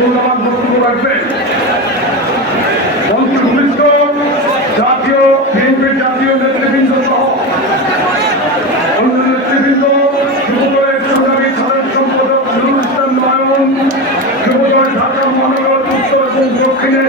মূল্যবান বক্তব্য রাখবেন মন্ত্রীবৃন্দ জাতীয় বিএনপির জাতীয় নেতৃবৃন্দ সহ অন্য নেতৃবৃন্দ যুবদলের সংগ্রামী সাধারণ সম্পাদক নুরুল ইসলাম নয়ন যুবদল ঢাকা মহানগর উত্তর এবং দক্ষিণের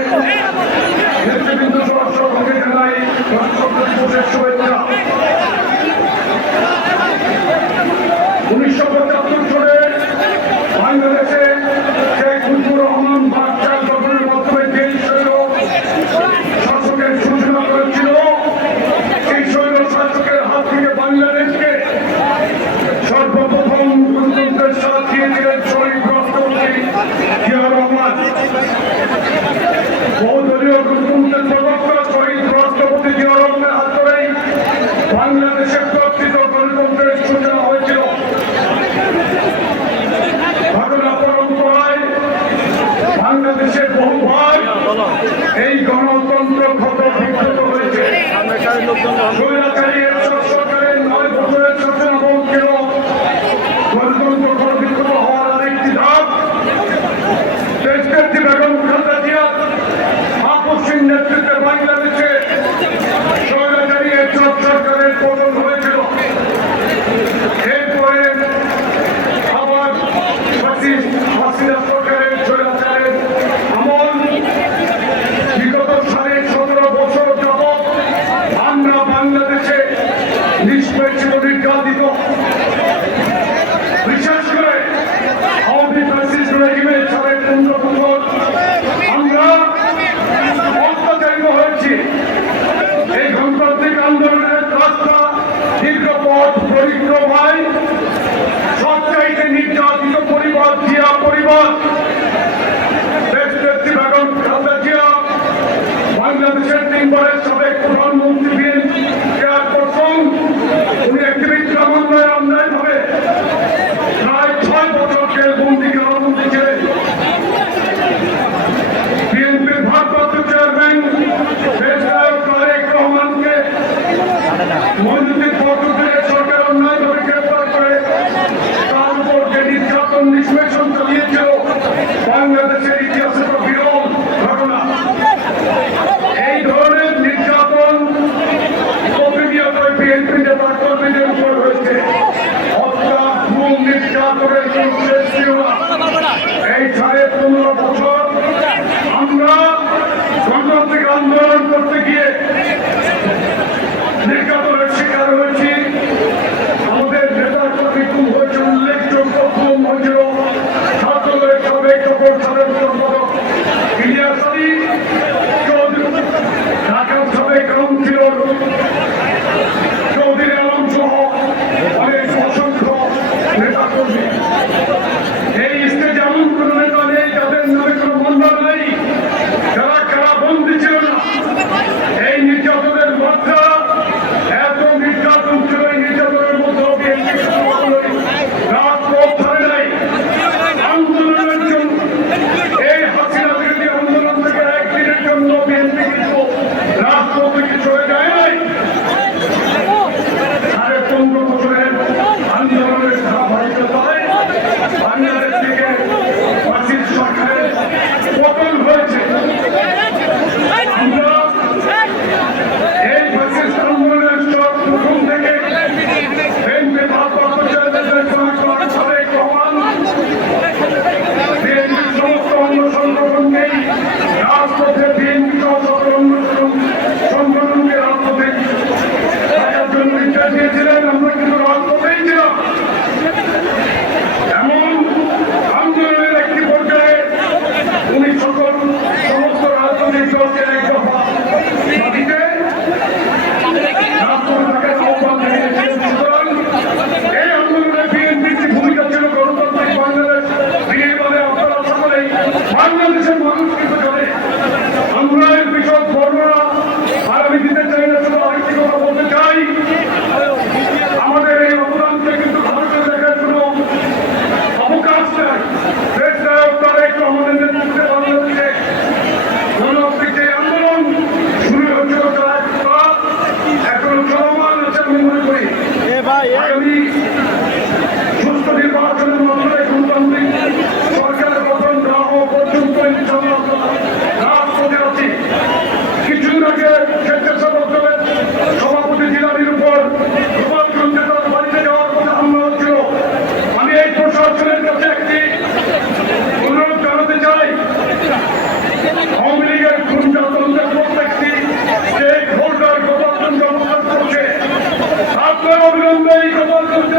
বাংলাদেশের বহু ভাগ এই গণতন্ত্র ক্ষত বিক্ষত হয়েছে। নিষ্পেক্ষ চল্লিশ মেশন চলিয়ে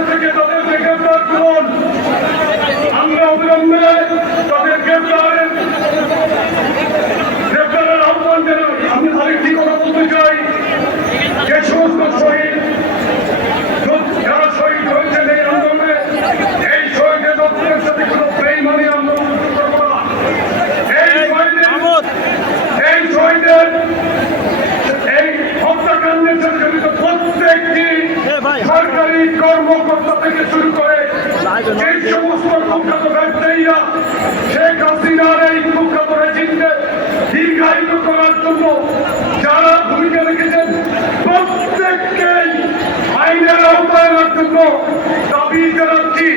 থেকে তাদেরকে গ্রেপ্তার করুন। আমরা অবিলম্বে তাদের গ্রেপ্তারের শেখ হাসিনার এই কুখ্যাত রেজিমকে দীর্ঘায়িত করার জন্য যারা ভূমিকা রেখেছেন, প্রত্যেককেই আইনের আওতায় রাখার জন্য দাবি জানাচ্ছি।